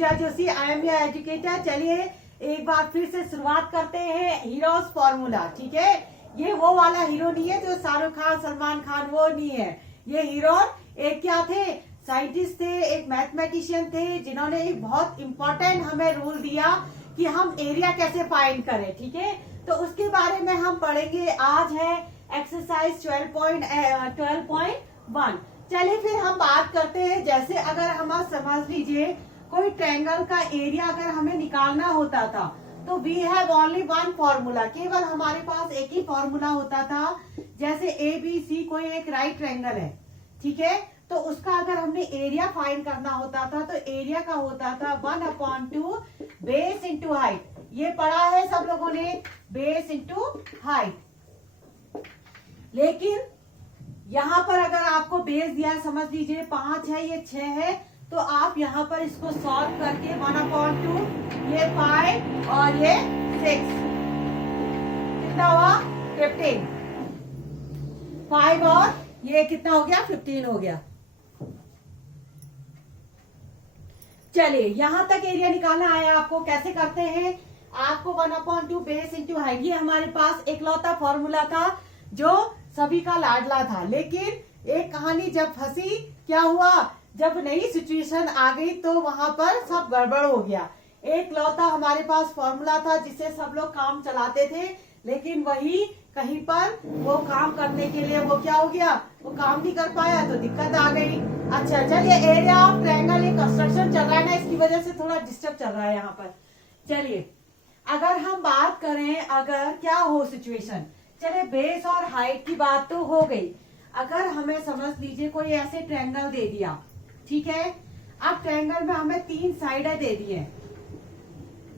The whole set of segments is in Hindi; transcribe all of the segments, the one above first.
Puja Joshi, I am your educator. चलिए एक बार फिर से शुरुआत करते हैं हीरोज फॉर्मूला। ठीक है, ये वो वाला हीरो नहीं है जो शाहरुख खान, सलमान खान, वो नहीं है। ये हीरो एक क्या थे, साइंटिस्ट थे, एक मैथमेटिशियन थे, जिन्होंने एक बहुत इंपॉर्टेंट हमें रूल दिया कि हम एरिया कैसे फाइंड करें। ठीक है, तो उसके बारे में हम पढ़ेंगे। आज है एक्सरसाइज 12.1। चलिए फिर हम बात करते हैं। जैसे अगर हम समझ लीजिए कोई ट्रायंगल का एरिया अगर हमें निकालना होता था तो we have only one formula, केवल हमारे पास एक ही फॉर्मूला होता था। जैसे ए बी सी कोई एक राइट ट्रायंगल है, ठीक है, तो उसका अगर हमने एरिया फाइंड करना होता था तो एरिया का होता था 1/2 बेस इंटू हाइट। ये पढ़ा है सब लोगों ने, बेस इंटू हाइट। लेकिन यहाँ पर अगर आपको बेस दिया है, समझ लीजिए 5 है, ये 6 है, तो आप यहाँ पर इसको सॉल्व करके 1/2, ये 5 और ये 6, कितना हुआ 15। 5 और ये कितना हो गया 15 हो गया। चलिए यहां तक एरिया निकालना आया आपको। कैसे करते हैं, आपको 1/2 बेस इंटू हाइट, ये हमारे पास एकलौता फॉर्मूला था जो सभी का लाडला था। लेकिन एक कहानी जब फंसी, क्या हुआ, जब नई सिचुएशन आ गई तो वहां पर सब गड़बड़ हो गया। एक लौता हमारे पास फॉर्मूला था जिससे सब लोग काम चलाते थे, लेकिन वही कहीं पर वो काम करने के लिए वो क्या हो गया, वो काम नहीं कर पाया तो दिक्कत आ गई। अच्छा चलिए, एरिया ऑफ ट्रायंगल, ये कंस्ट्रक्शन चल रहा है ना, इसकी वजह से थोड़ा डिस्टर्ब चल रहा है यहाँ पर। चलिए अगर हम बात करें, अगर क्या हो सिचुएशन, चले बेस और हाइट की बात तो हो गई। अगर हमें समझ लीजिए कोई ऐसे ट्रायंगल दे दिया, ठीक है, अब ट्रायंगल में हमें 3 साइडें दे दी है,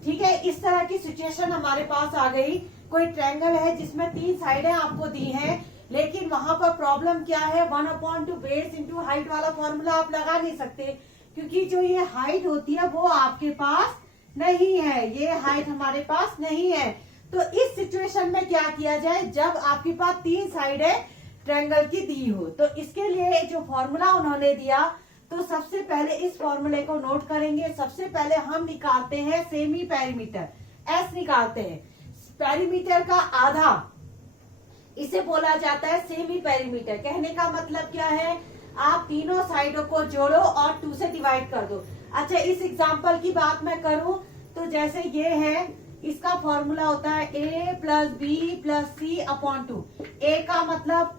ठीक है, इस तरह की सिचुएशन हमारे पास आ गई। कोई ट्रायंगल है जिसमें 3 साइडें आपको दी हैं, लेकिन वहां पर प्रॉब्लम क्या है, 1/2 बेस इंटू हाइट वाला फॉर्मूला आप लगा नहीं सकते, क्योंकि जो ये हाइट होती है वो आपके पास नहीं है, ये हाइट हमारे पास नहीं है। तो इस सिचुएशन में क्या किया जाए, जब आपके पास 3 साइडें ट्रायंगल की दी हो, तो इसके लिए जो फॉर्मूला उन्होंने दिया, तो सबसे पहले इस फॉर्मूले को नोट करेंगे। सबसे पहले हम निकालते हैं सेमी पेरीमीटर, एस निकालते हैं। पेरीमीटर का आधा, इसे बोला जाता है सेमी पेरीमीटर। कहने का मतलब क्या है, आप तीनों साइडों को जोड़ो और 2 से डिवाइड कर दो। अच्छा, इस एग्जांपल की बात मैं करूं तो जैसे ये है, इसका फॉर्मूला होता है a plus B plus C upon 2। A का मतलब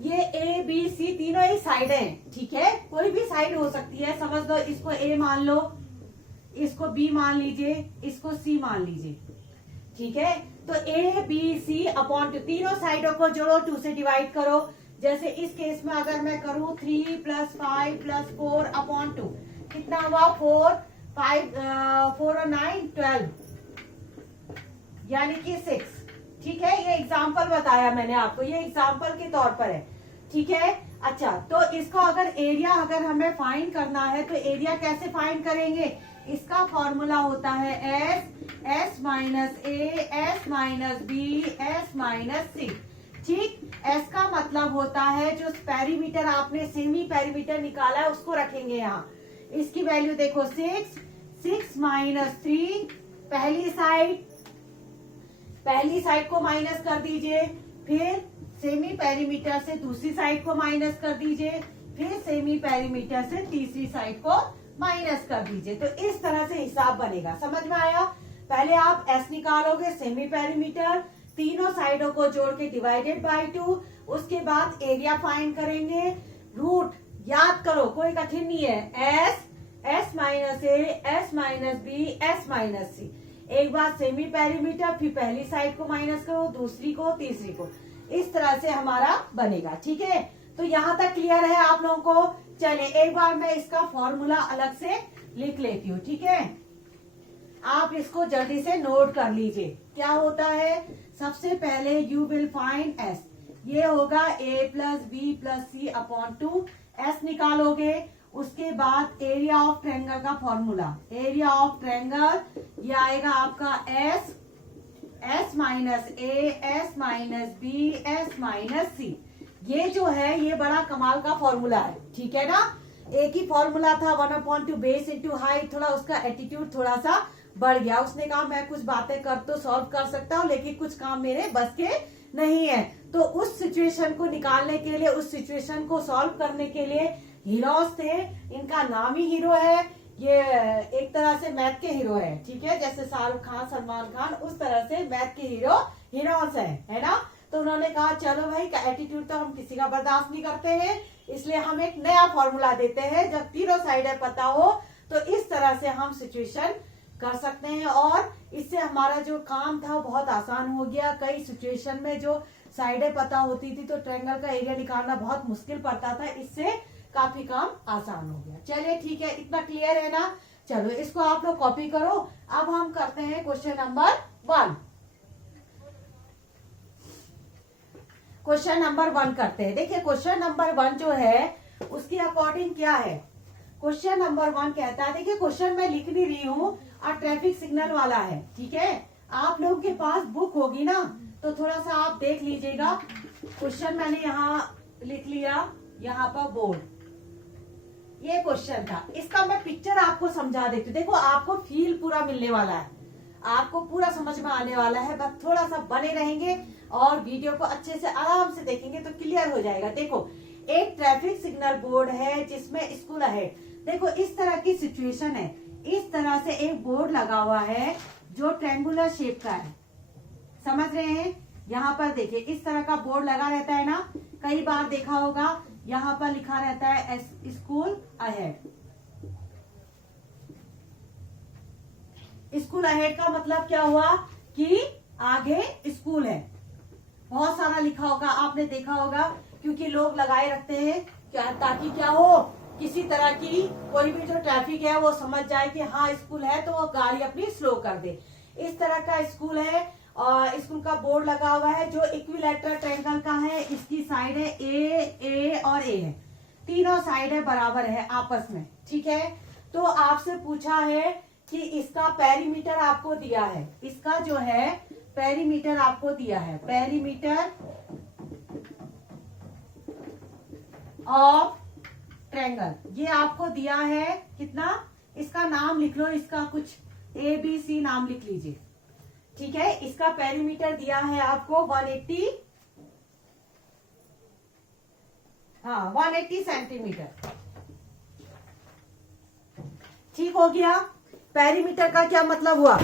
ये ए बी सी तीनों ही साइड हैं, ठीक है, कोई भी साइड हो सकती है। समझ लो, इसको ए मान लो, इसको बी मान लीजिए, इसको सी मान लीजिए, ठीक है। तो ए बी सी अपॉन 2, तीनों साइडों को जोड़ो, 2 से डिवाइड करो। जैसे इस केस में अगर मैं करूं 3 + 5 + 4 अपॉन 2, कितना हुआ 4, 5 4 और 9 12, यानी कि 6। ठीक है, ये एग्जाम्पल बताया मैंने आपको, ये एग्जाम्पल के तौर पर है, ठीक है। अच्छा, तो इसका अगर एरिया अगर हमें फाइंड करना है तो एरिया कैसे फाइंड करेंगे, इसका फॉर्मूला होता है S minus A, S minus B, S minus C. ठीक, एस का मतलब होता है जो पेरीमीटर आपने सेमी पेरीमीटर निकाला है उसको रखेंगे यहाँ। इसकी वैल्यू देखो 6 माइनस 3, पहली साइड को माइनस कर दीजिए, फिर सेमी पेरीमीटर से दूसरी साइड को माइनस कर दीजिए, फिर सेमी पेरीमीटर से तीसरी साइड को माइनस कर दीजिए। तो इस तरह से हिसाब बनेगा, समझ में आया। पहले आप एस निकालोगे, सेमी पेरीमीटर, तीनों साइडों को जोड़ के डिवाइडेड बाय 2, उसके बाद एरिया फाइंड करेंगे। रूट याद करो, कोई कठिन नहीं है, S minus A, S minus B, S minus C. एक बार सेमी पेरीमीटर, फिर पहली साइड को माइनस करो, दूसरी को, तीसरी को, इस तरह से हमारा बनेगा, ठीक है। तो यहाँ तक क्लियर है आप लोगों को। चलिए एक बार मैं इसका फॉर्मूला अलग से लिख लेती हूँ, ठीक है, आप इसको जल्दी से नोट कर लीजिए। क्या होता है, सबसे पहले यू विल फाइंड एस, ये होगा a plus B plus C upon 2, S निकालोगे। उसके बाद एरिया ऑफ ट्रायंगल का फॉर्मूला, एरिया ऑफ ट्रायंगल ये आएगा आपका S minus A, S minus B, S minus C. ये जो है ये बड़ा कमाल का फॉर्मूला है, ठीक है ना। एक ही फॉर्मूला था 1/2 बेस इंटू हाइट, थोड़ा उसका एटीट्यूड थोड़ा सा बढ़ गया। उसने कहा मैं कुछ बातें कर तो सॉल्व कर सकता हूँ, लेकिन कुछ काम मेरे बस के नहीं है। तो उस सिचुएशन को निकालने के लिए, उस सिचुएशन को सॉल्व करने के लिए हीरोज थे। इनका नाम ही हीरो है, ये एक तरह से मैथ के हीरो है, ठीक है, जैसे शाहरुख खान, सलमान खान, उस तरह से मैथ के हीरोज है ना। तो उन्होंने कहा चलो भाई, एटीट्यूड तो हम किसी का बर्दाश्त नहीं करते हैं, इसलिए हम एक नया फॉर्मूला देते हैं, जब तीनों साइडें पता हो तो इस तरह से हम सिचुएशन कर सकते हैं, और इससे हमारा जो काम था बहुत आसान हो गया। कई सिचुएशन में जो साइडें पता होती थी तो ट्रायंगल का एरिया निकालना बहुत मुश्किल पड़ता था, इससे काफी काम आसान हो गया। चलिए ठीक है, इतना क्लियर है ना। चलो इसको आप लोग कॉपी करो। अब हम करते हैं क्वेश्चन नंबर 1। क्वेश्चन नंबर 1 करते हैं। देखिए क्वेश्चन नंबर 1 जो है उसके अकॉर्डिंग क्या है। क्वेश्चन नंबर 1 कहता है, देखिए क्वेश्चन मैं लिख नहीं रही हूँ और ट्रैफिक सिग्नल वाला है, ठीक है। आप लोगों के पास बुक होगी ना, तो थोड़ा सा आप देख लीजिएगा। क्वेश्चन मैंने यहाँ लिख लिया, यहाँ पर बोर्ड, ये क्वेश्चन था। इसका मैं पिक्चर आपको समझा देती हूँ। देखो आपको फील पूरा मिलने वाला है, आपको पूरा समझ में आने वाला है, बस थोड़ा सा बने रहेंगे और वीडियो को अच्छे से आराम से देखेंगे तो क्लियर हो जाएगा। देखो एक ट्रैफिक सिग्नल बोर्ड है जिसमें स्कूल है। देखो इस तरह की सिचुएशन है, इस तरह से एक बोर्ड लगा हुआ है जो ट्रायंगुलर शेप का है, समझ रहे हैं। यहाँ पर देखिए इस तरह का बोर्ड लगा रहता है ना, कई बार देखा होगा, यहाँ पर लिखा रहता है स्कूल अहेड। स्कूल अहेड का मतलब क्या हुआ कि आगे स्कूल है, बहुत सारा लिखा होगा, आपने देखा होगा, क्योंकि लोग लगाए रखते हैं क्या, ताकि क्या हो, किसी तरह की कोई भी जो ट्रैफिक है वो समझ जाए कि हाँ स्कूल है, तो वो गाड़ी अपनी स्लो कर दे। इस तरह का स्कूल है और स्कूल का बोर्ड लगा हुआ है जो इक्विलैटरल ट्रायंगल का है। इसकी साइड है ए और ए है, तीनों साइड है बराबर है आपस में, ठीक है। तो आपसे पूछा है कि इसका पेरीमीटर आपको दिया है, इसका जो है पेरीमीटर आपको दिया है, पेरीमीटर ऑफ ट्रायंगल ये आपको दिया है कितना, इसका नाम लिख लो, इसका कुछ ABC नाम लिख लीजिए, ठीक है। इसका पेरीमीटर दिया है आपको 180, हाँ 180 सेंटीमीटर, ठीक हो गया। पेरीमीटर का क्या मतलब हुआ,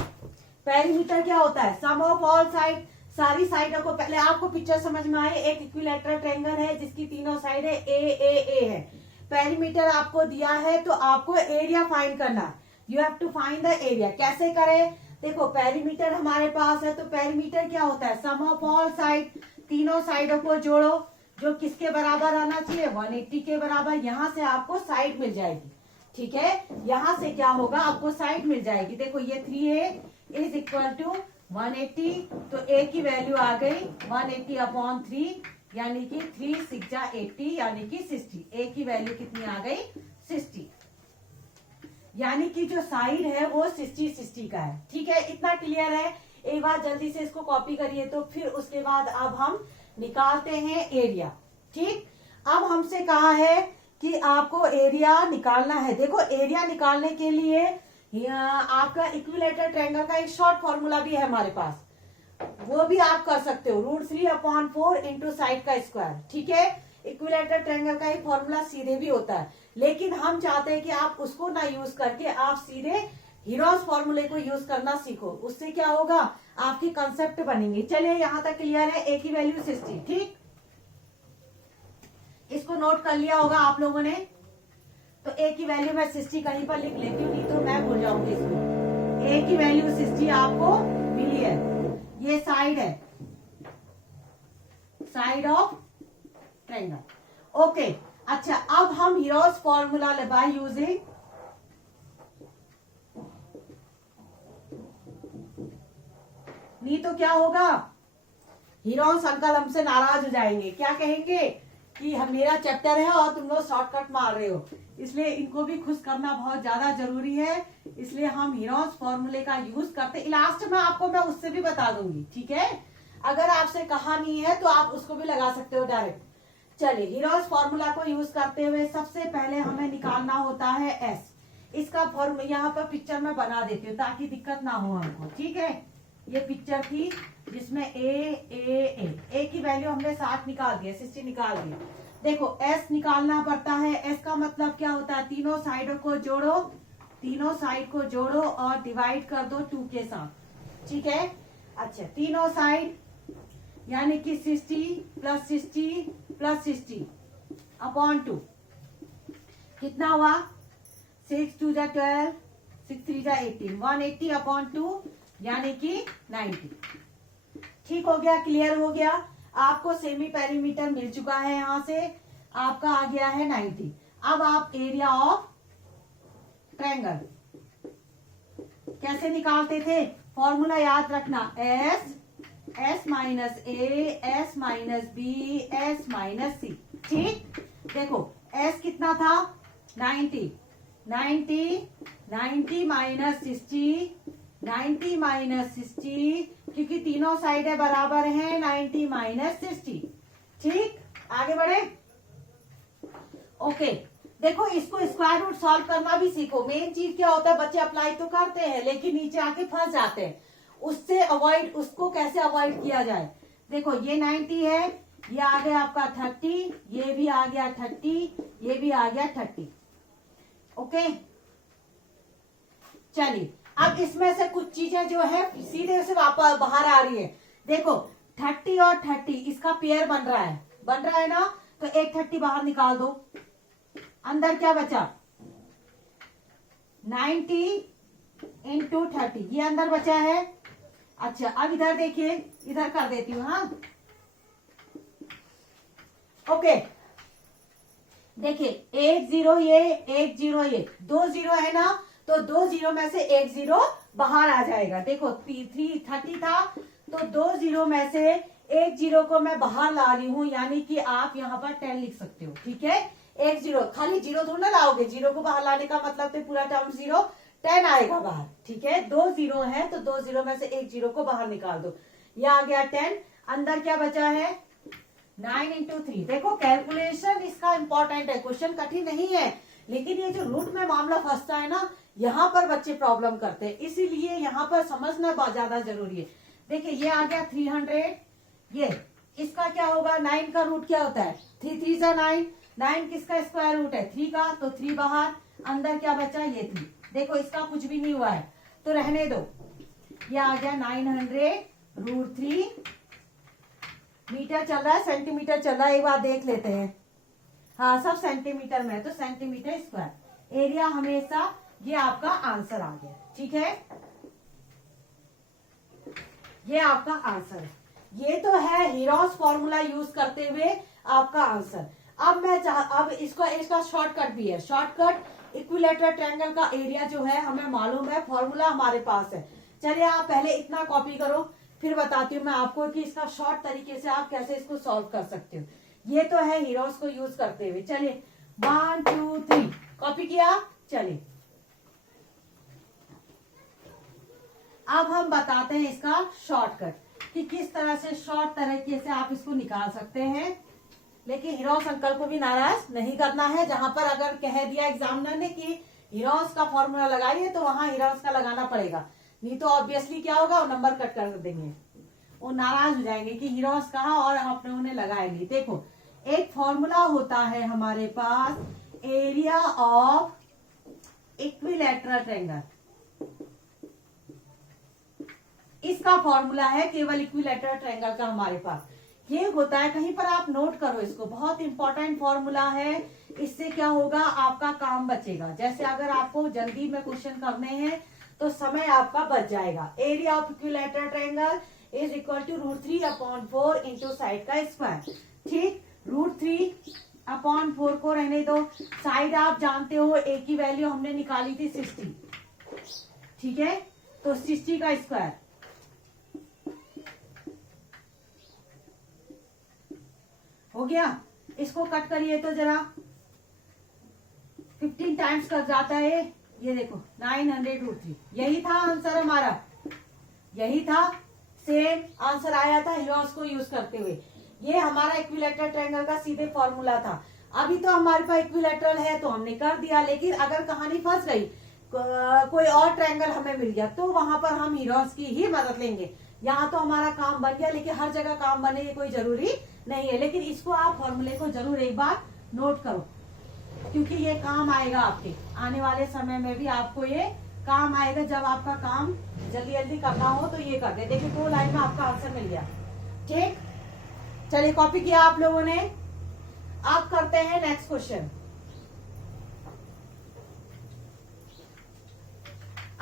पेरीमीटर क्या होता है, सम ऑफ ऑल साइड, सारी साइडों को, पहले आपको पिक्चर समझ में आए, एक इक्विलैटरल ट्रायंगल है जिसकी तीनों साइड है ए है। पेरीमीटर आपको दिया है तो आपको एरिया फाइंड करना, you have to find the area. कैसे करें, देखो पेरीमीटर हमारे पास है, तो पेरीमीटर क्या होता है, सम ऑफ ऑल साइड, तीनों साइडों को जोड़ो, जो किसके बराबर आना चाहिए, 180 के बराबर। यहां से आपको साइड मिल जाएगी, ठीक है, यहां से क्या होगा, आपको साइड मिल जाएगी। देखो ये 3a इज इक्वल टू 180, तो a की वैल्यू आ गई 180/3, यानी कि 3 6 80 यानी कि 60। a की वैल्यू कितनी आ गई, 60, यानी कि जो साइड है वो 60 का है, ठीक है। इतना क्लियर है। एक बार जल्दी से इसको कॉपी करिए, तो फिर उसके बाद अब हम निकालते हैं एरिया, ठीक। अब हमसे कहा है कि आपको एरिया निकालना है। देखो एरिया निकालने के लिए आपका इक्विलैटरल ट्रायंगल का एक शॉर्ट फॉर्मूला भी है हमारे पास, वो भी आप कर सकते हो, √3/4 इंटू साइड का स्क्वायर, ठीक है। इक्विलैटरल ट्रायंगल का एक फॉर्मूला सीधे भी होता है, लेकिन हम चाहते हैं कि आप उसको ना यूज करके आप सीधे हीरोज फॉर्मूले को यूज करना सीखो, उससे क्या होगा, आपके कंसेप्ट बनेंगे। चलिए यहाँ तक क्लियर है, a की वैल्यू 60, ठीक। इसको नोट कर लिया होगा आप लोगों ने, तो a की वैल्यू मैं 60 कहीं पर लिख लेती हूँ, नहीं तो मैं भूल जाऊंगी इसको। a की वैल्यू 60 आपको मिली है, ये साइड है, साइड ऑफ ट्रायंगल, ओके। अच्छा अब हम हीरोज फॉर्मूला बाय यूजिंग नहीं तो क्या होगा, हीरोज अंकल हमसे नाराज हो जाएंगे, क्या कहेंगे कि हम मेरा चैप्टर है और तुम लोग शॉर्टकट मार रहे हो, इसलिए इनको भी खुश करना बहुत ज्यादा जरूरी है, इसलिए हम हीरोज फॉर्मूले का यूज करते। लास्ट में आपको मैं उससे भी बता दूंगी, ठीक है। अगर आपसे कहा नहीं है तो आप उसको भी लगा सकते हो डायरेक्ट, चलिए हीरोस फॉर्मूला को यूज करते हुए सबसे पहले हमें निकालना होता है एस। इसका फॉर्मूला यहाँ पर पिक्चर में बना देती हूँ ताकि दिक्कत ना हो हमको, ठीक है। ये पिक्चर थी जिसमें ए की वैल्यू हमने 60 निकाल दिया, 60 निकाल दिया। देखो एस निकालना पड़ता है। एस का मतलब क्या होता है, तीनों साइडों को जोड़ो, तीनों साइड को जोड़ो और डिवाइड कर दो 2 के साथ, ठीक है। अच्छा, तीनों साइड यानी कि 60 प्लस 60 प्लस 60 अपॉन 2 कितना हुआ, 6 2 जा 12, 6 3 जा 18, 180 अपॉन 2 यानी कि 90। ठीक हो गया, क्लियर हो गया। आपको सेमी पेरीमीटर मिल चुका है, यहां से आपका आ गया है 90। अब आप एरिया ऑफ ट्रायंगल कैसे निकालते थे, फॉर्मूला याद रखना, S minus A, S minus B, S minus C. ठीक, देखो एस कितना था 90, 90 माइनस 60, 90 माइनस 60, क्योंकि तीनों साइडें बराबर हैं, 90 माइनस 60। ठीक, आगे बढ़े। ओके, देखो इसको स्क्वायर रूट सॉल्व करना भी सीखो। मेन चीज क्या होता है, बच्चे अप्लाई तो करते हैं लेकिन नीचे आके फंस जाते हैं, उससे अवॉइड, उसको कैसे अवॉइड किया जाए। देखो ये 90 है, ये आ गया आपका 30, ये भी आ गया 30, ये भी आ गया 30। ओके, चलिए अब इसमें से कुछ चीजें जो है सीधे से वापस बाहर आ रही है। देखो 30 और 30 इसका पेयर बन रहा है ना, तो एक 30 बाहर निकाल दो, अंदर क्या बचा 90 इंटू 30, ये अंदर बचा है। अच्छा, अब इधर देखिए, इधर कर देती हूँ। हाँ, ओके, देखिए 1 0 ये, 1 0 ये, 2 0 है ना, तो 2 0 में से 1 0 बाहर आ जाएगा। देखो 30 था, तो 2 0 में से 1 0 को मैं बाहर ला रही हूं, यानी कि आप यहाँ पर 10 लिख सकते हो। ठीक है, 1 0, खाली 0 थोड़ा ना लाओगे, 0 को बाहर लाने का मतलब तो पूरा टर्म 0, 10 आएगा बाहर। ठीक है, 2 0 है तो 2 0 में से 1 0 को बाहर निकाल दो, ये आ गया 10। अंदर क्या बचा है 9 इंटू 3। देखो कैलकुलेशन इसका इंपॉर्टेंट है, क्वेश्चन कठिन नहीं है, लेकिन ये जो रूट में मामला फंसता है ना, यहाँ पर बच्चे प्रॉब्लम करते हैं, इसीलिए यहाँ पर समझना ज्यादा जरूरी है। देखिए ये आ गया 300, ये इसका क्या होगा, 9 का रूट क्या होता है 3 3 जा 9, 9 किसका स्क्वायर रूट है 3 का, तो 3 बाहर, अंदर क्या बचा ये 3। देखो इसका कुछ भी नहीं हुआ है तो रहने दो, ये आ गया 900√3 मीटर चल रहा है, सेंटीमीटर चल रहा है, एक बार देख लेते हैं। हाँ, सब सेंटीमीटर में है तो सेंटीमीटर स्क्वायर। एरिया हमेशा, ये आपका आंसर आ गया। ठीक है, ये आपका आंसर है, ये तो है हीरोस फॉर्मूला यूज करते हुए आपका आंसर। अब मैं अब इसका शॉर्टकट भी है। शॉर्टकट इक्विलेटरल ट्रायंगल का एरिया जो है हमें मालूम है, फॉर्मूला हमारे पास है। चलिए आप पहले इतना कॉपी करो, फिर बताती हूँ मैं आपको कि इसका शॉर्ट तरीके से आप कैसे इसको सॉल्व कर सकते हो। ये तो है हीरोस को यूज करते हुए। चलिए 1 2 3 कॉपी किया। चलिए अब हम बताते हैं इसका शॉर्टकट कि किस तरह से शॉर्ट तरीके से आप इसको निकाल सकते हैं। लेकिन हीरोस अंकल को भी नाराज नहीं करना है। जहां पर अगर कह दिया एग्जामिनर ने कि हीरोस का फॉर्मूला लगाइए तो वहां हीरोस का लगाना पड़ेगा, नहीं तो ऑब्वियसली क्या होगा, वो नंबर कट कर देंगे, वो नाराज हो जाएंगे कि हीरोस कहा और आपने उन्हें लगाया नहीं। देखो एक फॉर्मूला होता है हमारे पास, एरिया ऑफ इक्विलैटरल ट्रायंगल, इसका फॉर्मूला है केवल इक्विलैटरल ट्रायंगल का हमारे पास। ये होता है, कहीं पर आप नोट करो इसको, बहुत इंपॉर्टेंट फॉर्मूला है। इससे क्या होगा, आपका काम बचेगा। जैसे अगर आपको जल्दी में क्वेश्चन करने हैं तो समय आपका बच जाएगा। Area of equilateral triangle is equal to √3/4 into side का स्क्वायर। ठीक, √3/4 को रहने दो, साइड आप जानते हो ए की वैल्यू हमने निकाली थी 60। ठीक है, तो 60 का स्क्वायर हो गया। इसको कट करिए तो जरा, 15 टाइम्स कट जाता है। ये देखो 900√3, यही था आंसर हमारा, यही था, सेम आंसर आया था हीरोस को यूज करते हुए। ये हमारा इक्विलैटरल ट्रायंगल का सीधे फॉर्मूला था। अभी तो हमारे पास इक्विलैटरल है तो हमने कर दिया, लेकिन अगर कहानी फंस गई, कोई और ट्रायंगल हमें मिल गया, तो वहां पर हम हीरोस की ही मदद लेंगे। यहाँ तो हमारा काम बन गया, लेकिन हर जगह काम बने ये कोई जरूरी नहीं है। लेकिन इसको आप फॉर्मूले को जरूर एक बार नोट करो, क्योंकि ये काम आएगा आपके आने वाले समय में भी, आपको ये काम आएगा। जब आपका काम जल्दी जल्दी करना हो तो ये कर दे। देखिए 2 लाइन में आपका आंसर मिल गया। ठीक, चलिए कॉपी किया आप लोगों ने। अब करते हैं नेक्स्ट क्वेश्चन।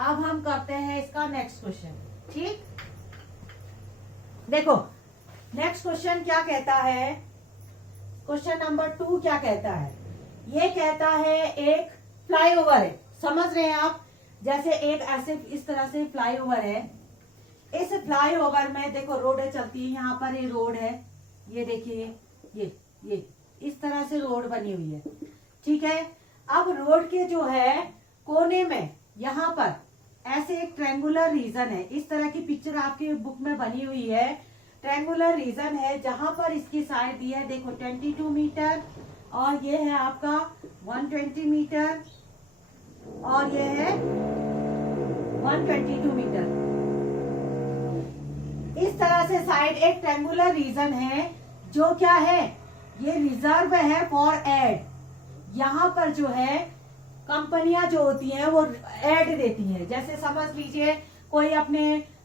अब हम करते हैं इसका नेक्स्ट क्वेश्चन। ठीक, देखो नेक्स्ट क्वेश्चन क्या कहता है। क्वेश्चन नंबर 2 क्या कहता है? ये कहता है एक फ्लाईओवर है, समझ रहे हैं आप, जैसे एक ऐसे इस तरह से फ्लाईओवर है। इस फ्लाईओवर में देखो रोडें चलती है, यहाँ पर ये रोड है, ये देखिए ये इस तरह से रोड बनी हुई है। ठीक है, अब रोड के जो है कोने में यहाँ पर ऐसे एक ट्रायंगुलर रीजन है। इस तरह की पिक्चर आपकी बुक में बनी हुई है। ट्रायंगुलर रीजन है जहां पर इसकी साइड दी है, देखो 22 मीटर, और ये है आपका 120 मीटर, और ये है 122 मीटर। इस तरह से साइड एक ट्रायंगुलर रीजन है, जो क्या है, ये रिजर्व है फॉर एड। यहाँ पर जो है कंपनियां जो होती हैं वो एड देती हैं। जैसे समझ लीजिए कोई अपने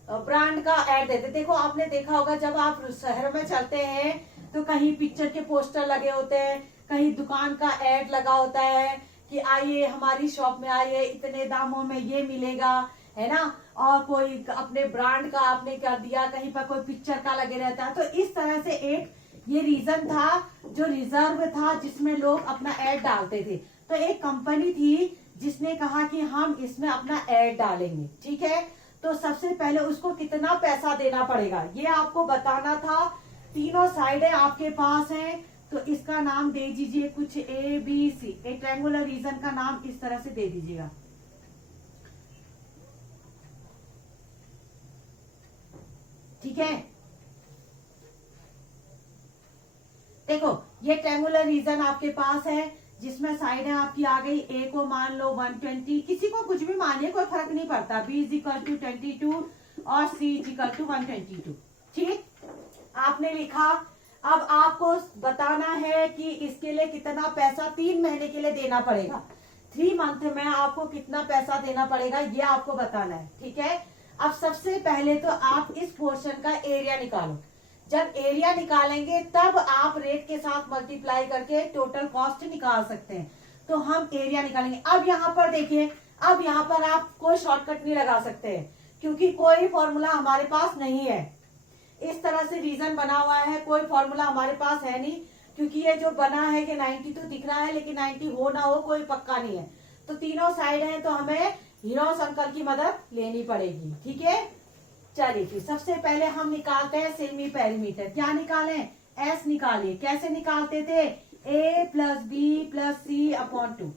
ब्रांड का एड देते। देखो आपने देखा होगा जब आप शहर में चलते हैं तो कहीं पिक्चर के पोस्टर लगे होते हैं, कहीं दुकान का एड लगा होता है कि आइए हमारी शॉप में आइए, इतने दामों में ये मिलेगा, है ना। और कोई अपने ब्रांड का आपने कर दिया, कहीं पर कोई पिक्चर का लगे रहता है। तो इस तरह से एक ये रीजन था जो रिजर्व था, जिसमें लोग अपना एड डालते थे। तो एक कंपनी थी जिसने कहा कि हम इसमें अपना एड डालेंगे। ठीक है, तो सबसे पहले उसको कितना पैसा देना पड़ेगा ये आपको बताना था। तीनों साइडें आपके पास हैं, तो इसका नाम दे दीजिए कुछ ABC। एक ट्रायंगुलर रीजन का नाम इस तरह से दे दीजिएगा। ठीक है, देखो ये ट्रायंगुलर रीजन आपके पास है, जिसमें साइडें आपकी आ गई। ए को मान लो 120, किसी को कुछ भी मानिए, कोई फर्क नहीं पड़ता। B = 22 और C = 122। ठीक, आपने लिखा। अब आपको बताना है कि इसके लिए कितना पैसा 3 महीने के लिए देना पड़ेगा। 3 मंथ में आपको कितना पैसा देना पड़ेगा ये आपको बताना है। ठीक है, अब सबसे पहले तो आप इस पोर्शन का एरिया निकालो। जब एरिया निकालेंगे तब आप रेट के साथ मल्टीप्लाई करके टोटल कॉस्ट निकाल सकते हैं। तो हम एरिया निकालेंगे। अब यहाँ पर देखिए, अब यहाँ पर आप कोई शॉर्टकट नहीं लगा सकते हैं, क्योंकि कोई फॉर्मूला हमारे पास नहीं है। इस तरह से रीजन बना हुआ है, कोई फॉर्मूला हमारे पास है नहीं, क्योंकि ये जो बना है कि 90 तो दिख रहा है, लेकिन 90 हो ना हो कोई पक्का नहीं है। तो तीनों साइड है, तो हमें हीरोस अंकल की मदद लेनी पड़ेगी। ठीक है, चलिए फिर सबसे पहले हम निकालते हैं सेमी पेरीमीटर। क्या निकालें? एस निकालिए। कैसे निकालते थे? A + B + C/2।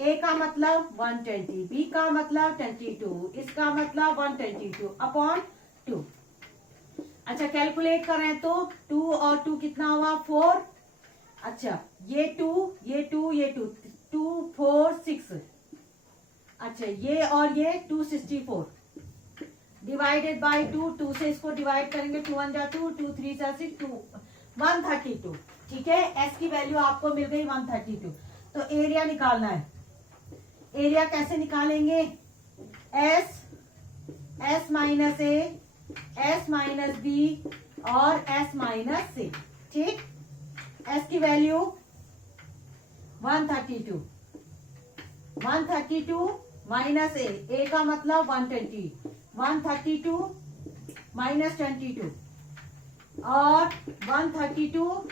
A का मतलब 120, B का मतलब 22, इसका मतलब 122/2। अच्छा कैलकुलेट करें तो 2 और 2 कितना हुआ? 4। अच्छा ये 2 ये 2 ये 2 2 4 6। अच्छा ये और ये 264 डिवाइडेड बाय 2। 2 से इसको डिवाइड करेंगे, 2 1 जा 2, 2 3 जा 6, 2 132। ठीक है, एस की वैल्यू आपको मिल गई 132। तो एरिया निकालना है। एरिया कैसे निकालेंगे? S minus A, S minus B और एस माइनस सी। ठीक, एस की वैल्यू 132 माइनस ए का मतलब 120, 132 माइनस 22 और 132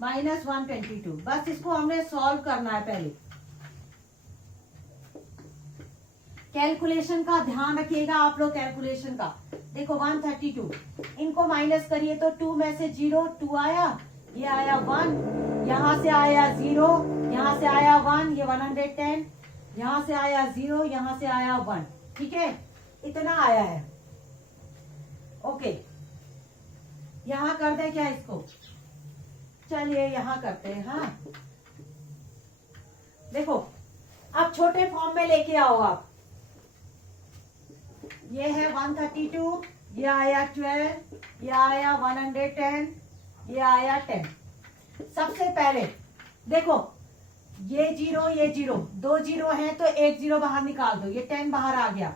माइनस 122। बस इसको हमने सॉल्व करना है। पहले कैलकुलेशन का ध्यान रखिएगा आप लोग। कैलकुलेशन का देखो 132, इनको माइनस करिए तो 2 में से 0 2 आया, ये आया 1, यहाँ से आया 0, यहाँ से आया 1, ये 110, यहाँ से आया 0, यहाँ से आया 1। ठीक है, इतना आया है। ओके, यहाँ कर दे क्या इसको? चलिए यहाँ करते हैं। हाँ देखो, अब छोटे फॉर्म में लेके आओ आप। ये है 132, ये आया 12, ये आया 110, ये आया 10। सबसे पहले देखो, ये जीरो, दो जीरो है तो एक जीरो बाहर निकाल दो, ये 10 बाहर आ गया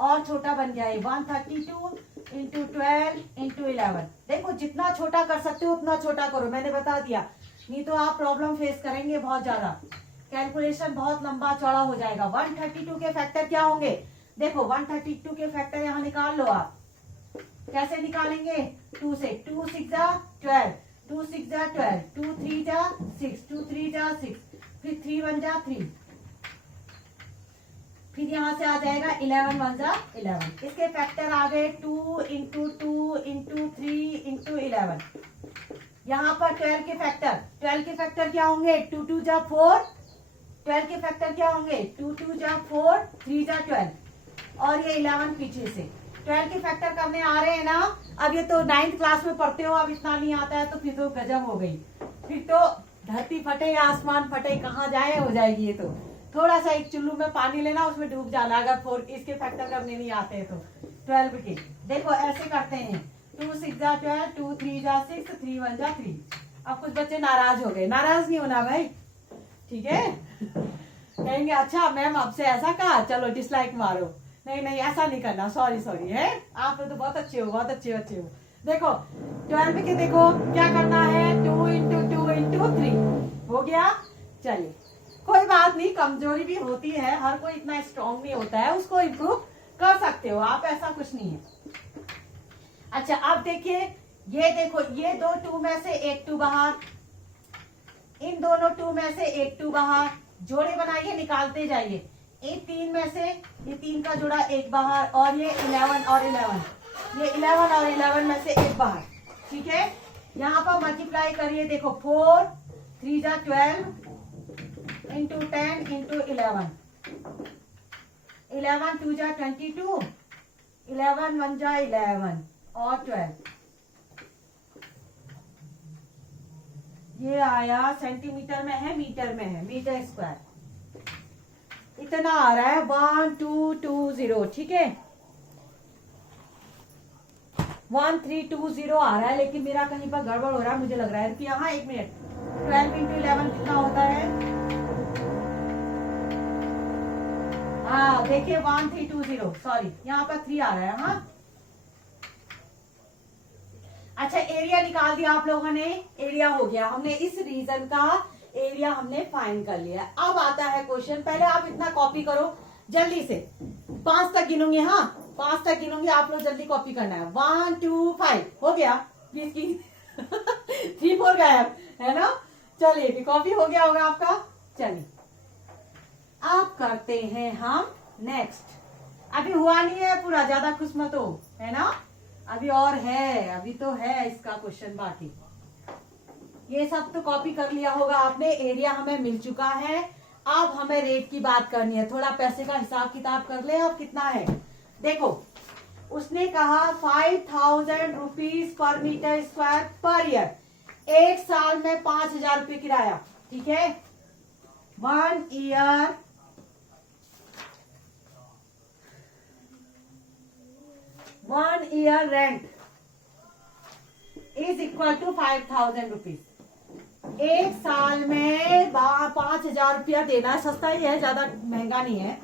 और छोटा बन गया ये 132 इंटू 12 इंटू 11। देखो जितना छोटा कर सकते हो उतना छोटा करो, मैंने बता दिया, नहीं तो आप प्रॉब्लम फेस करेंगे बहुत ज्यादा, कैलकुलेशन बहुत लंबा चौड़ा हो जाएगा। 132 के फैक्टर क्या होंगे? देखो 132 के फैक्टर यहाँ निकाल लो आप। कैसे निकालेंगे? 2 से, 2 6 जा 12, 2 6 जा 12, 2 3 जा 6, 2 3 जा 6, फिर 3 1 जा 3, फिर यहाँ से आ जाएगा 11 1 जा 11। इसके फैक्टर आ गए 2 इंटू 2 इंटू 3 इंटू 11। यहाँ पर 12 के फैक्टर क्या होंगे? 2 2 जा 4, 12 के फैक्टर क्या होंगे? 2 2 जा 4, 3 जा 12 और ये 11 पीछे से। 12 के फैक्टर करने आ रहे हैं ना। अब ये तो 9th क्लास में पढ़ते हो, अब इतना नहीं आता है तो फिर तो गजब हो गई, फिर तो धरती फटे या आसमान फटे, कहाँ जाए हो जाएगी ये तो। थोड़ा सा एक चुल्लू में पानी लेना, उसमें डूब जाना अगर 4 इसके फैक्टर करने नहीं आते हैं तो। 12 के देखो ऐसे करते हैं, 2 6 जा 12, 2 3 जा 6, 3 1 जा 3। अब कुछ बच्चे नाराज हो गए, नाराज नहीं होना भाई, ठीक है? कहेंगे अच्छा मैम आपसे ऐसा कहा, चलो डिसलाइक मारो। नहीं नहीं ऐसा नहीं करना, सॉरी है, आप तो बहुत अच्छे हो, बहुत अच्छे बच्चे हो। देखो 12 के देखो क्या करना है, 2 इंटू 2 इंटू 3 हो गया। चलिए कोई बात नहीं, कमजोरी भी होती है, हर कोई इतना स्ट्रांग नहीं होता है, उसको इम्प्रूव कर सकते हो आप, ऐसा कुछ नहीं है। अच्छा अब देखिए, ये देखो ये दो 2 में से एक 2 बाहर, इन दोनों 2 में से एक 2 बाहर, जोड़े बनाइए निकालते जाइए। इन 3 में से ये 3 का जोड़ा एक बाहर, और ये 11 और 11, ये 11 और 11 में से एक बाहर, ठीक है? यहाँ पर मल्टीप्लाई करिए, देखो 4 3 जा 12 इंटू 10 इंटू 11, 11 2 जा 22, 11 1 जा 11 और 12। ये आया सेंटीमीटर में है, मीटर में है, मीटर स्क्वायर इतना आ रहा है 1220, ठीक है? 1320 आ रहा है, लेकिन मेरा कहीं पर गड़बड़ हो रहा है मुझे लग रहा है कि यहाँ 1 मिनट, 12 इंटू 11 कितना होता है? हाँ देखिए 1320, सॉरी यहाँ पर 3 आ रहा है। हाँ अच्छा एरिया निकाल दिया आप लोगों ने, एरिया हो गया, हमने इस रीजन का एरिया हमने फाइंड कर लिया। अब आता है क्वेश्चन, पहले आप इतना कॉपी करो जल्दी से, 5 तक गिनूंगी। हाँ 5 तक गिनूंगी, आप लोग जल्दी कॉपी करना है। 1 2 5 हो गया, 20 की 3 4 गायब है ना। चलिए कॉपी हो गया होगा आपका। चलिए अब करते हैं हम नेक्स्ट। अभी हुआ नहीं है पूरा, ज्यादा खुश मत हो, है ना, अभी और है, अभी तो है इसका क्वेश्चन बाकी। ये सब तो कॉपी कर लिया होगा आपने, एरिया हमें मिल चुका है। अब हमें रेट की बात करनी है, थोड़ा पैसे का हिसाब किताब कर ले। अब कितना है देखो, उसने कहा 5000 rupees per metre square per year, एक साल में 5000 रुपये किराया, ठीक है? 1 year 1 year rent is equal to 5000 rupees. एक साल में 5000 रुपया देना है, सस्ता ही है, ज्यादा महंगा नहीं है,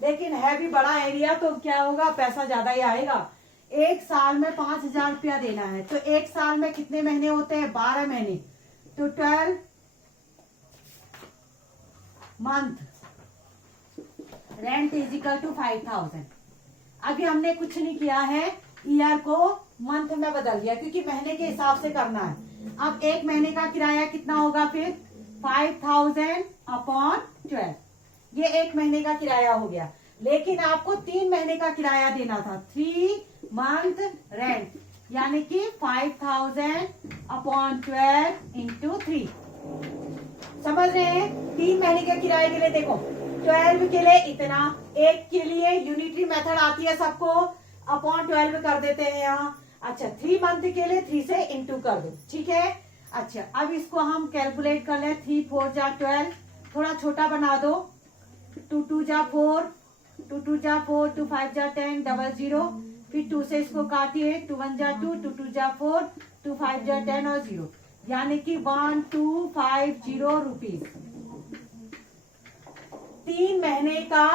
लेकिन है भी बड़ा एरिया तो क्या होगा, पैसा ज्यादा ही आएगा। एक साल में 5000 रुपया देना है, तो एक साल में कितने महीने होते हैं? 12 महीने, तो 12 month rent is equal to 5000। अभी हमने कुछ नहीं किया है, ईयर को मंथ में बदल दिया क्योंकि महीने के हिसाब से करना है। अब एक महीने का किराया कितना होगा फिर? 5000 अपॉन 12, ये एक महीने का किराया हो गया। लेकिन आपको 3 महीने का किराया देना था, 3 मंथ रेंट, यानी कि 5000 अपॉन 12 इंटू 3। समझ रहे हैं? 3 महीने के किराए के लिए देखो 12 के लिए इतना, एक के लिए यूनिटरी मेथड आती है सबको, अपॉन 12 कर देते हैं यहाँ। अच्छा 3 मंथ के लिए 3 से इंटू कर दो, ठीक है। अच्छा अब इसको हम कैलकुलेट कर ले। 3 4 जा 12, थोड़ा छोटा बना दो। 2 2 जा 4, 2 2 जा 4, 2 5 जा 10, 00। फिर 2 से इसको काटिए। 2 1 जा 2, 2 2 जा 4, 2 5 जा 10 और 0, यानी कि 1250 रुपीज। 3 महीने का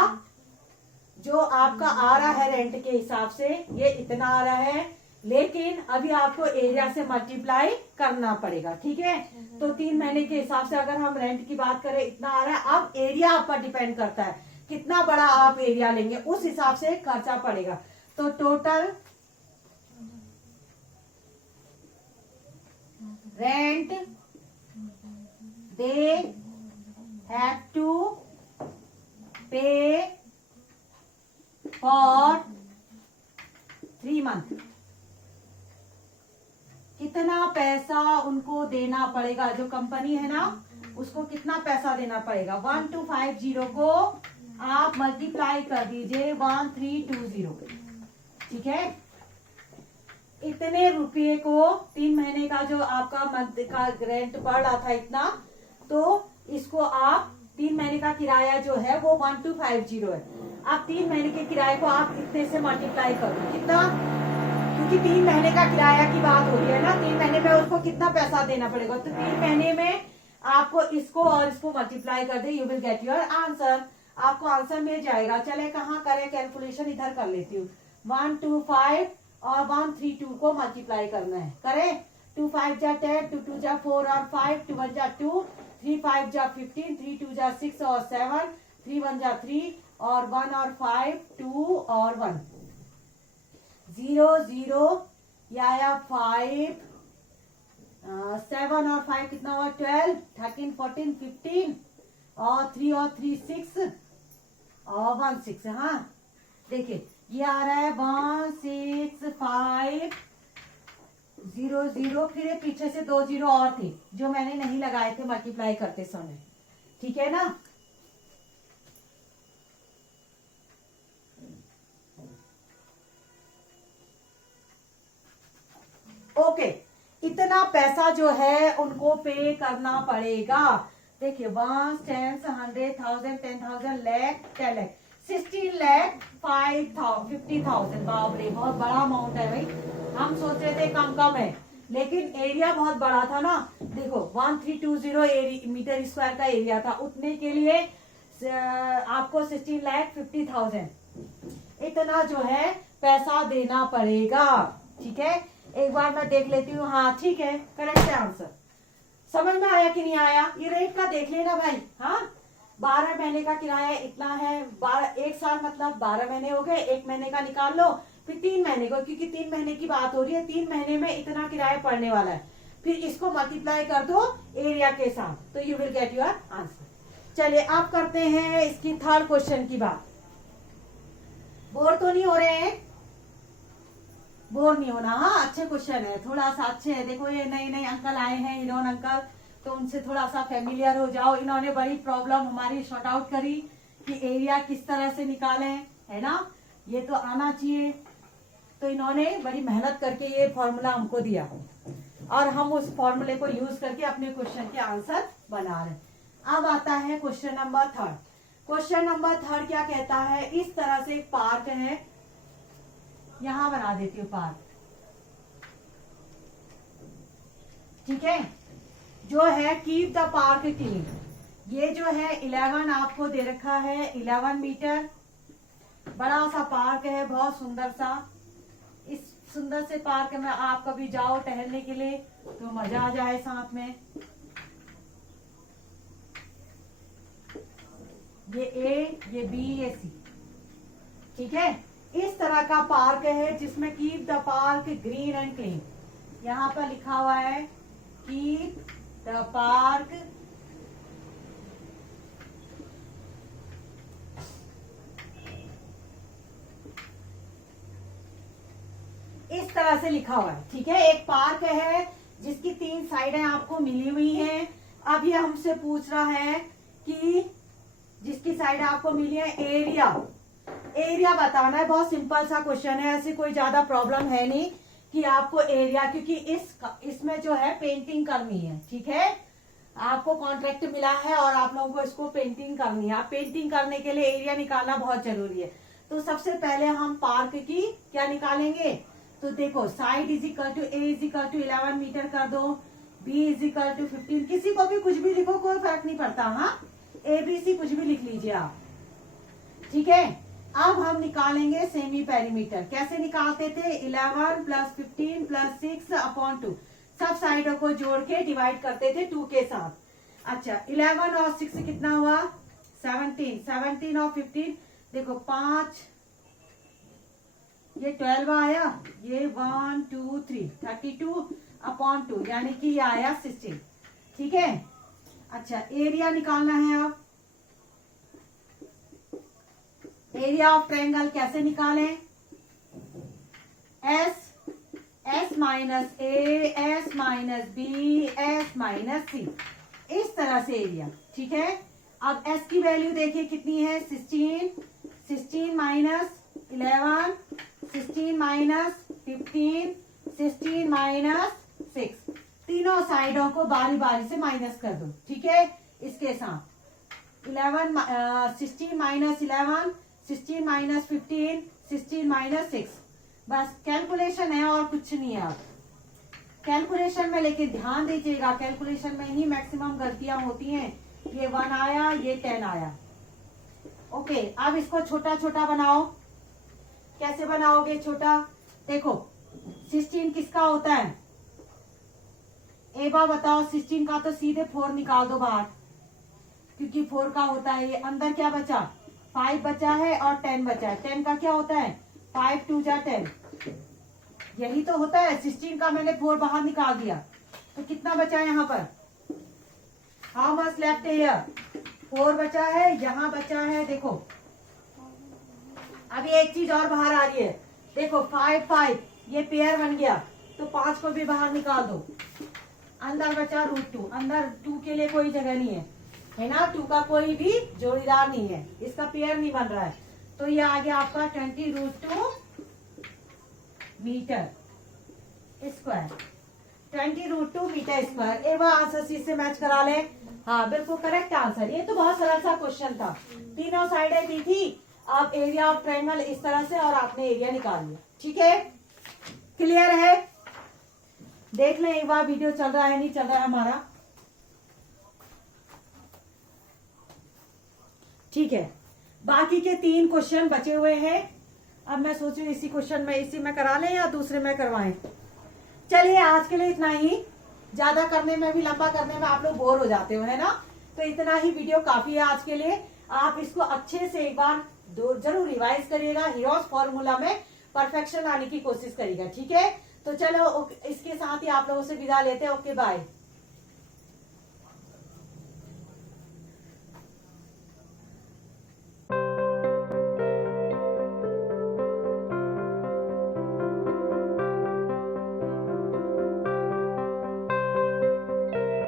जो आपका आ रहा है रेंट के हिसाब से ये इतना आ रहा है, लेकिन अभी आपको एरिया से मल्टीप्लाई करना पड़ेगा, ठीक है। तो 3 महीने के हिसाब से अगर हम रेंट की बात करें इतना आ रहा है। अब एरिया आप पर डिपेंड करता है कितना बड़ा आप एरिया लेंगे, उस हिसाब से खर्चा पड़ेगा। तो total rent they have to pay for 3 month, कितना पैसा उनको देना पड़ेगा, जो कंपनी है ना उसको कितना पैसा देना पड़ेगा। 1250 को आप मल्टीप्लाई कर दीजिए 1320, ठीक है। इतने रुपये को 3 महीने का जो आपका मंथ का रेंट पड़ रहा था इतना, तो इसको आप 3 महीने का किराया जो है वो 1250 है। आप 3 महीने के किराए को आप इतने से मल्टीप्लाई करो, कितना, क्योंकि 3 महीने का किराया की बात हो रही है ना। 3 महीने में उसको कितना पैसा देना पड़ेगा, तो 3 महीने में आपको इसको और इसको मल्टीप्लाई कर दे, you will get your answer. आपको आंसर मिल जाएगा। चले कहाँ करें कैलकुलेशन, इधर कर लेती हूँ। 125 और 132 को मल्टीप्लाई करना है, करें। 2 5 जा 10, 2 2 जा 4 और 5, 2 1 जा 2, 3 5 जा 15, 3 2 जा 6 और 7, 3 1 जा 3 और 1 और 5, 2 और 1, 0 0 या 5, 7 और 5 कितना हुआ 12, 13 14 15 और 3 और 3 6 और 1 6। हाँ देखिए ये आ रहा है 1 6 5 0 0, फिर ये पीछे से 2 0 और थे जो मैंने नहीं लगाए थे मल्टीप्लाई करते समय, ठीक है ना। ओके इतना पैसा जो है उनको पे करना पड़ेगा। देखिए 1 10 100 1000 10,000 लाख 10 लाख 16 लाख 50,000। बाप रे बहुत बड़ा अमाउंट है भाई। हम सोच रहे थे कम कम है, लेकिन एरिया बहुत बड़ा था ना। देखो 1320 मीटर स्क्वायर का एरिया था, उतने के लिए आपको 16 लाख 50,000 इतना जो है पैसा देना पड़ेगा, ठीक है। एक बार मैं देख लेती हूँ। हाँ ठीक है, करेक्ट है आंसर। समझ में आया कि नहीं आया, ये रेट का देख लेना भाई। हाँ 12 महीने का किराया इतना है, 1 साल मतलब 12 महीने हो गए, 1 महीने का निकाल लो, फिर 3 महीने को, क्योंकि 3 महीने की बात हो रही है। 3 महीने में इतना किराया पड़ने वाला है, फिर इसको मल्टीप्लाई कर दो एरिया के साथ, तो you will get your answer. चलिए आप करते हैं इसकी थर्ड क्वेश्चन की बात। बोर तो नहीं हो रहे हैं, बोर नहीं होना। हाँ अच्छे क्वेश्चन है, थोड़ा सा अच्छे है। देखो ये नए नए अंकल आए हैं, हिरोन अंकल, तो उनसे थोड़ा सा फेमिलियर हो जाओ। इन्होंने बड़ी प्रॉब्लम हमारी शॉर्ट आउट करी कि एरिया किस तरह से निकालें, है ना, ये तो आना चाहिए। तो इन्होंने बड़ी मेहनत करके ये फॉर्मूला हमको दिया और हम उस फॉर्मूले को यूज करके अपने क्वेश्चन के आंसर बना रहे हैं। अब आता है क्वेश्चन नंबर 3। क्वेश्चन नंबर 3 क्या कहता है, इस तरह से एक पार्क है, यहां बना देती हूँ पार्क, ठीक है, जो है कीप द पार्क क्लीन। ये जो है 11 आपको दे रखा है, 11 मीटर बड़ा सा पार्क है, बहुत सुंदर सा। इस सुंदर से पार्क में आप कभी जाओ टहलने के लिए तो मजा आ जाए साथ में। ये ए, ये बी, ये सी, ठीक है। इस तरह का पार्क है जिसमें keep the park green and clean. यहाँ पर लिखा हुआ है कीप द पार्क इस तरह से लिखा हुआ है, ठीक है। एक पार्क है जिसकी 3 साइडें आपको मिली हुई हैं। अब ये हमसे पूछ रहा है कि जिसकी साइड आपको मिली है एरिया बताना है। बहुत सिंपल सा क्वेश्चन है, ऐसे कोई ज्यादा प्रॉब्लम है नहीं कि आपको एरिया, क्योंकि इसमें जो है पेंटिंग करनी है, ठीक है। आपको कॉन्ट्रैक्ट मिला है और आप लोगों को इसको पेंटिंग करनी है। आप पेंटिंग करने के लिए एरिया निकालना बहुत जरूरी है। तो सबसे पहले हम पार्क की क्या निकालेंगे, तो देखो side is equal to A is equal to 11 metre कर दो, बी इज इक्वल टू 15, किसी को भी कुछ भी लिखो, कोई फर्क नहीं पड़ता। हाँ, ABC कुछ भी लिख लीजिए आप, ठीक है। अब हम निकालेंगे सेमी पेरीमीटर। कैसे निकालते थे, 11 प्लस 15 प्लस 6 अपॉन 2, सब साइडों को जोड़ के डिवाइड करते थे 2 के साथ। अच्छा, 11 और 6 कितना हुआ, 17, 17 और 15 देखो 5, ये 12 आया, ये 1 2 3 32 अपॉन 2, यानी कि ये आया 16, ठीक है। अच्छा, एरिया निकालना है। अब एरिया ऑफ ट्रायंगल कैसे निकालें, S minus A, S minus B, S minus C, इस तरह से एरिया, ठीक है। अब एस की वैल्यू देखिए कितनी है, 16, 16 माइनस 11, 16 माइनस 15, 16 माइनस 6, तीनों साइडों को बारी बारी से माइनस कर दो, ठीक है। इसके साथ 16 माइनस 11, 16 माइनस 15, 16 माइनस 6, बस कैलकुलेशन है और कुछ नहीं है। आप कैलकुलेशन में लेकिन ध्यान दीजिएगा, कैलकुलेशन में ही मैक्सिमम गलतियां होती हैं। ये 1 आया, ये 10 आया। ओके, अब इसको छोटा छोटा बनाओ। कैसे बनाओगे छोटा, देखो 16 किसका होता है, एक बार बताओ, 16 का तो सीधे 4 निकाल दो बाहर, क्योंकि 4 का होता है। ये अंदर क्या बचा, 5 बचा है और 10 बचा है। 10 का क्या होता है, 5 2 जा 10, यही तो होता है। 16 का मैंने 4 बाहर निकाल दिया, तो कितना बचा है यहाँ पर, हाउ मच लेफ्ट हियर, 4 बचा है, यहाँ बचा है। देखो अभी एक चीज और बाहर आ रही है, देखो 5 5, ये पेयर बन गया, तो 5 को भी बाहर निकाल दो। अंदर बचा √2, अंदर 2 के लिए कोई जगह नहीं है ना, 2 का कोई भी जोड़ीदार नहीं है, इसका पेयर नहीं बन रहा है। तो ये आ गया आपका 20√2 मीटर स्क्वायर, 20√2 मीटर स्क्वायर। एक बार आंसर सी से मैच करा ले। हाँ, बिल्कुल करेक्ट आंसर। ये तो बहुत सरल सा क्वेश्चन था, तीनों साइडें दी थी, आप एरिया ऑफ ट्रायंगल इस तरह से, और आपने एरिया निकाल लिया, ठीक है। क्लियर है, देख लें एक बार वीडियो चल रहा है नहीं चल रहा है हमारा, ठीक है। बाकी के 3 क्वेश्चन बचे हुए हैं। अब मैं सोचू इसी में करा लें या दूसरे में करवाएं। चलिए आज के लिए इतना ही, ज्यादा करने में भी, लंबा करने में आप लोग बोर हो जाते हो, है ना। तो इतना ही वीडियो काफी है आज के लिए। आप इसको अच्छे से एक बार जरूर रिवाइज करिएगा, हीरोज फॉर्मूला में परफेक्शन आने की कोशिश करिएगा, ठीक है। तो चलो इसके साथ ही आप लोगों से विदा लेते हैं। Okay bye.